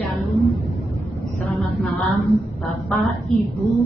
Shalom, selamat malam Bapak, Ibu,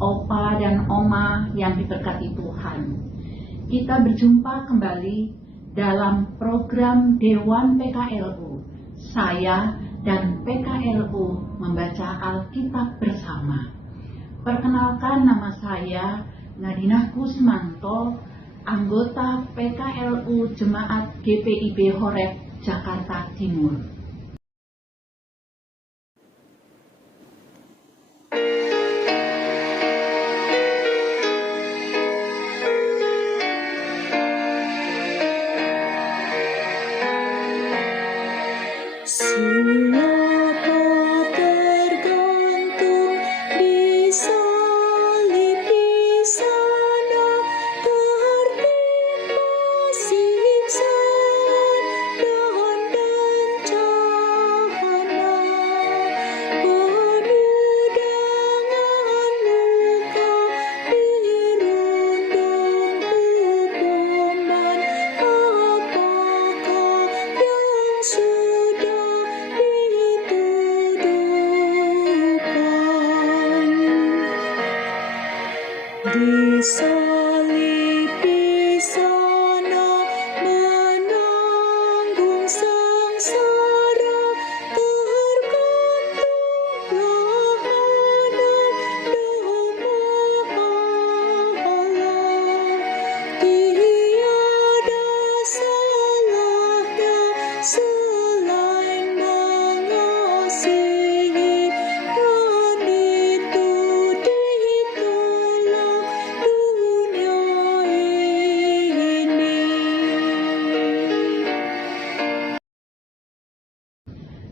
Opa, dan Oma yang diberkati Tuhan. Kita berjumpa kembali dalam program Dewan PKLU. Saya dan PKLU membaca Alkitab bersama. Perkenalkan, nama saya Nadinah Kusmanto, anggota PKLU Jemaat GPIB Horeb Jakarta Timur.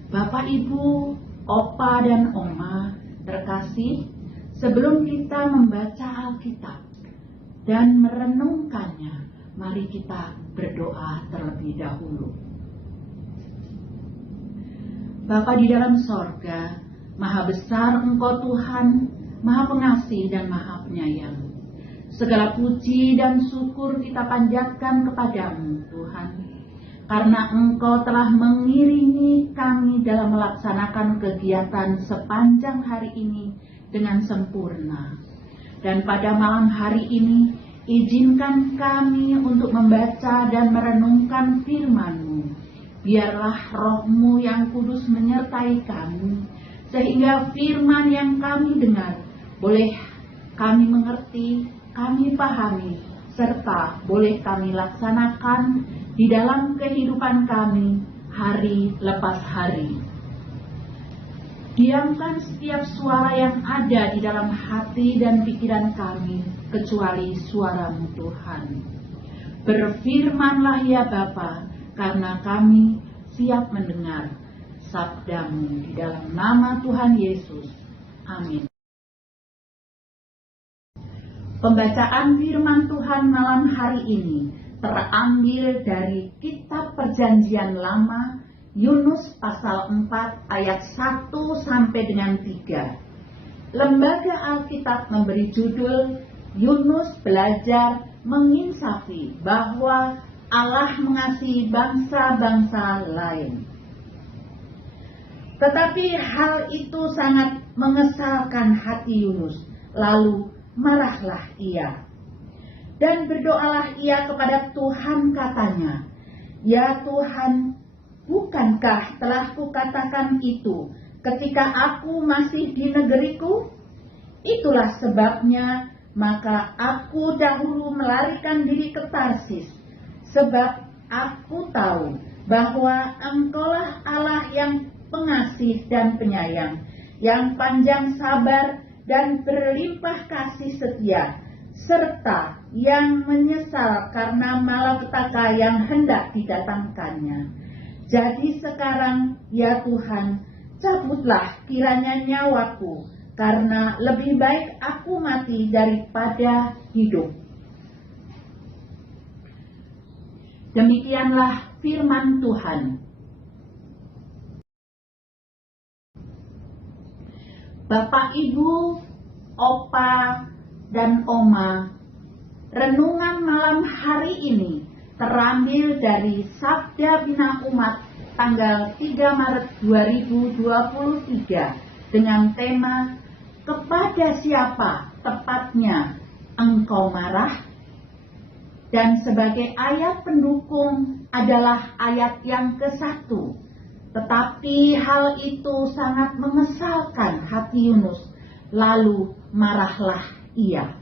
Bapak, Ibu, Opa, dan Oma terkasih, sebelum kita membaca Alkitab dan merenungkannya, mari kita berdoa terlebih dahulu. Bapa di dalam sorga, Maha besar Engkau Tuhan, Maha pengasih dan Maha penyayang. Segala puji dan syukur kita panjatkan kepadamu, Tuhan, karena Engkau telah mengiringi kami dalam melaksanakan kegiatan sepanjang hari ini dengan sempurna. Dan pada malam hari ini, izinkan kami untuk membaca dan merenungkan firman-Mu. Biarlah Roh-Mu yang kudus menyertai kami, sehingga firman yang kami dengar boleh kami mengerti, kami pahami, serta boleh kami laksanakan di dalam kehidupan kami hari lepas hari. Diamkan setiap suara yang ada di dalam hati dan pikiran kami, kecuali suara-Mu Tuhan. Berfirmanlah ya Bapa, karena kami siap mendengar sabda-Mu di dalam nama Tuhan Yesus. Amin. Pembacaan firman Tuhan malam hari ini terambil dari Kitab Perjanjian Lama, Yunus pasal 4 ayat 1 sampai dengan 3. Lembaga Alkitab memberi judul Yunus belajar menginsafi bahwa Allah mengasihi bangsa-bangsa lain. Tetapi hal itu sangat mengesalkan hati Yunus, lalu marahlah ia. Dan berdoalah ia kepada Tuhan, katanya, "Ya Tuhan, bukankah telah kukatakan itu ketika aku masih di negeriku? Itulah sebabnya maka aku dahulu melarikan diri ke Tarsis, sebab aku tahu bahwa Engkaulah Allah yang pengasih dan penyayang, yang panjang sabar dan berlimpah kasih setia, serta yang menyesal karena malapetaka yang hendak didatangkannya. Jadi sekarang, ya Tuhan, cabutlah kiranya nyawaku, karena lebih baik aku mati daripada hidup." Demikianlah firman Tuhan. Bapak, Ibu, Opa, dan Oma, renungan malam hari ini terambil dari Sabda Bina Umat tanggal 3 Maret 2023 dengan tema "Kepada siapa tepatnya engkau marah?" Dan sebagai ayat pendukung adalah ayat yang ke-1. Tetapi hal itu sangat mengesalkan hati Yunus, lalu marahlah ia.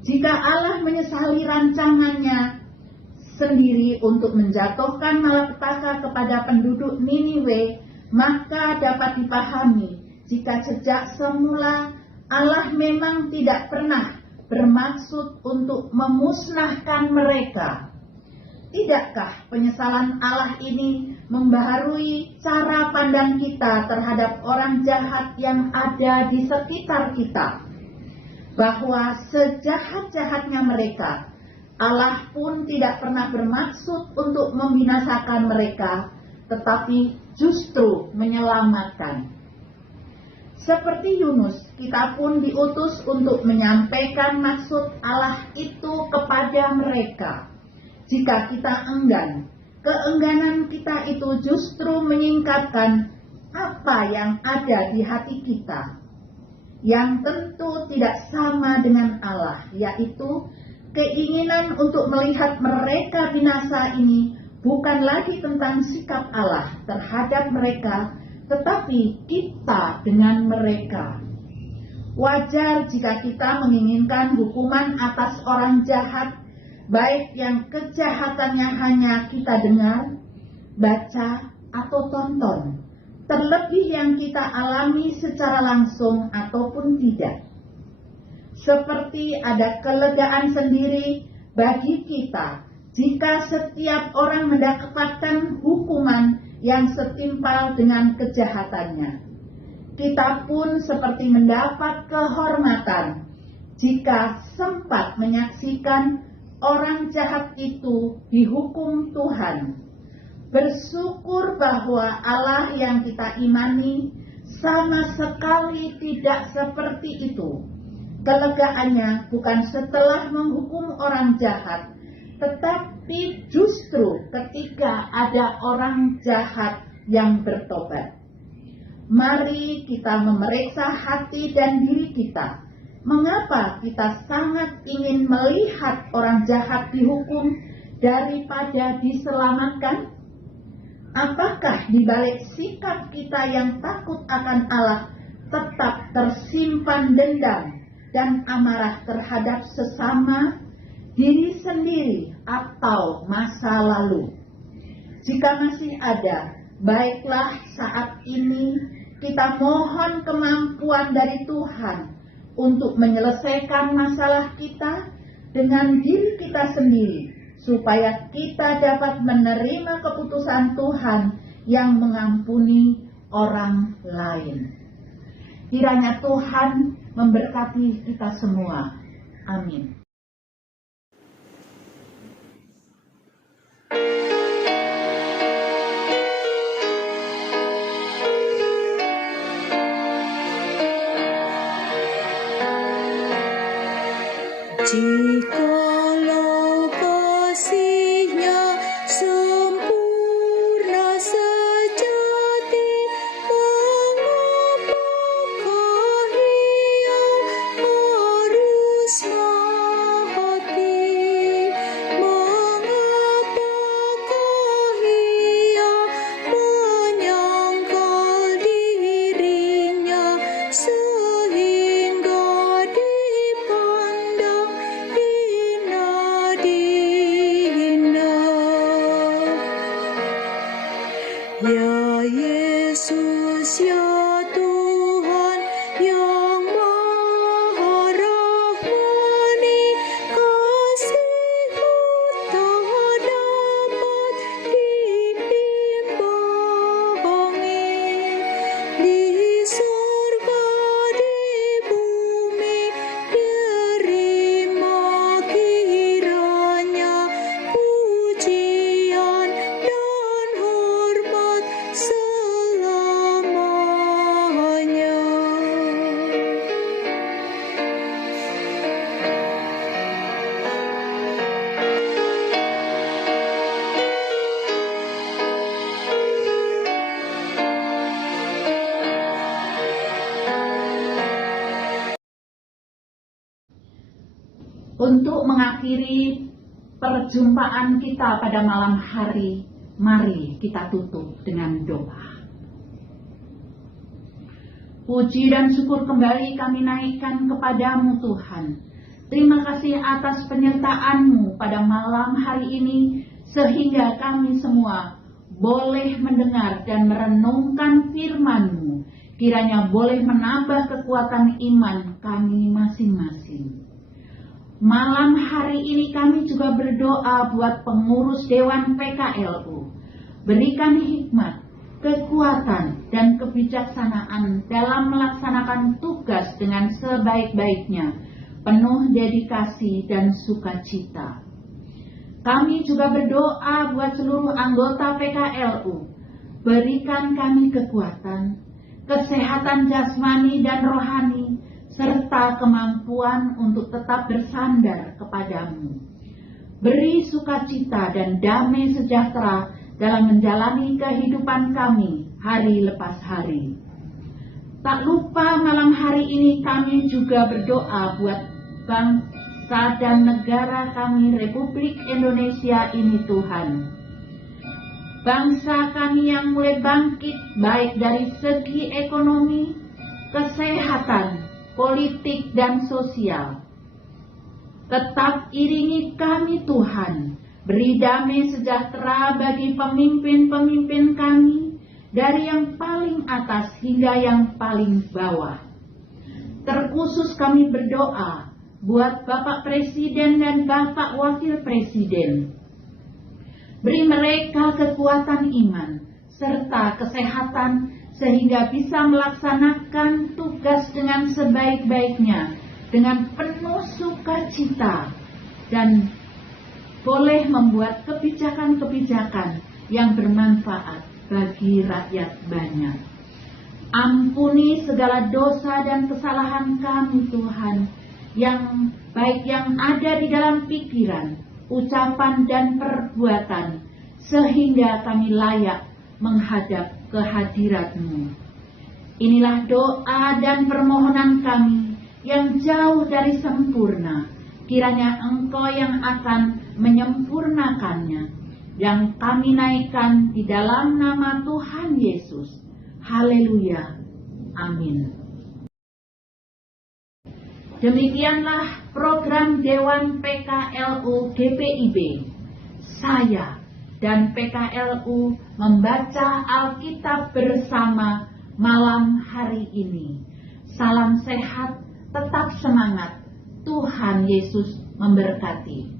Jika Allah menyesali rancangannya sendiri untuk menjatuhkan malapetaka kepada penduduk Niniwe, maka dapat dipahami jika sejak semula Allah memang tidak pernah bermaksud untuk memusnahkan mereka. Tidakkah penyesalan Allah ini membaharui cara pandang kita terhadap orang jahat yang ada di sekitar kita? Bahwa sejahat-jahatnya mereka, Allah pun tidak pernah bermaksud untuk membinasakan mereka, tetapi justru menyelamatkan. Seperti Yunus, kita pun diutus untuk menyampaikan maksud Allah itu kepada mereka. Jika kita enggan, keengganan kita itu justru menyingkapkan apa yang ada di hati kita, yang tentu tidak sama dengan Allah, yaitu keinginan untuk melihat mereka binasa ini bukan lagi tentang sikap Allah terhadap mereka, tetapi kita dengan mereka. Wajar jika kita menginginkan hukuman atas orang jahat, baik yang kejahatannya hanya kita dengar, baca, atau tonton, terlebih yang kita alami secara langsung ataupun tidak. Seperti ada kelegaan sendiri bagi kita jika setiap orang mendapatkan hukuman yang setimpal dengan kejahatannya. Kita pun seperti mendapat kehormatan jika sempat menyaksikan orang jahat itu dihukum Tuhan. Bersyukur bahwa Allah yang kita imani sama sekali tidak seperti itu. Kelegaannya bukan setelah menghukum orang jahat, tetapi justru ketika ada orang jahat yang bertobat. Mari kita memeriksa hati dan diri kita. Mengapa kita sangat ingin melihat orang jahat dihukum daripada diselamatkan? Apakah di balik sikap kita yang takut akan Allah tetap tersimpan dendam dan amarah terhadap sesama, diri sendiri, atau masa lalu? Jika masih ada, baiklah saat ini kita mohon kemampuan dari Tuhan untuk menyelesaikan masalah kita dengan diri kita sendiri, supaya kita dapat menerima keputusan Tuhan yang mengampuni orang lain. Kiranya Tuhan memberkati kita semua. Amin. Jikalau kasih-Nya sempurna sejati, mengapakah Ia harus mati? Mengapakah Ia menyangkal diri-Nya sehingga dipandang hina dihina? Ya Yesus, ya Tuhan yang Maha Rahmani, kasih-Mu tak dapat diimbangi. Di surga, di bumi, terima kiranya pujian dan hormat Untuk mengakhiri perjumpaan kita pada malam hari, mari kita tutup dengan doa. Puji dan syukur kembali kami naikkan kepadamu Tuhan. Terima kasih atas penyertaan-Mu pada malam hari ini, sehingga kami semua boleh mendengar dan merenungkan firman-Mu. Kiranya boleh menambah kekuatan iman kami masing-masing. Malam hari ini kami juga berdoa buat pengurus Dewan PKLU. Berikan hikmat, kekuatan, dan kebijaksanaan dalam melaksanakan tugas dengan sebaik-baiknya, penuh dedikasi dan sukacita. Kami juga berdoa buat seluruh anggota PKLU. Berikan kami kekuatan, kesehatan jasmani dan rohani, serta kemampuan untuk tetap bersandar kepadamu. Beri sukacita dan damai sejahtera dalam menjalani kehidupan kami hari lepas hari. Tak lupa malam hari ini kami juga berdoa buat bangsa dan negara kami, Republik Indonesia ini Tuhan. Bangsa kami yang mulai bangkit baik dari segi ekonomi, kesehatan, politik, dan sosial. Tetap iringi kami Tuhan, beri damai sejahtera bagi pemimpin-pemimpin kami, dari yang paling atas hingga yang paling bawah. Terkhusus kami berdoa buat Bapak Presiden dan Bapak Wakil Presiden. Beri mereka kekuatan iman serta kesehatan sehingga bisa melaksanakan tugas dengan sebaik-baiknya, dengan penuh sukacita, dan boleh membuat kebijakan-kebijakan yang bermanfaat bagi rakyat banyak. Ampuni segala dosa dan kesalahan kami Tuhan, yang baik yang ada di dalam pikiran, ucapan, dan perbuatan, sehingga kami layak menghadap kehadirat-Mu. Inilah doa dan permohonan kami yang jauh dari sempurna. Kiranya Engkau yang akan menyempurnakannya, yang kami naikkan di dalam nama Tuhan Yesus. Haleluya. Amin. Demikianlah program Dewan PKLU GPIB. Saya dan PKLU membaca Alkitab bersama malam hari ini. Salam sehat, tetap semangat. Tuhan Yesus memberkati.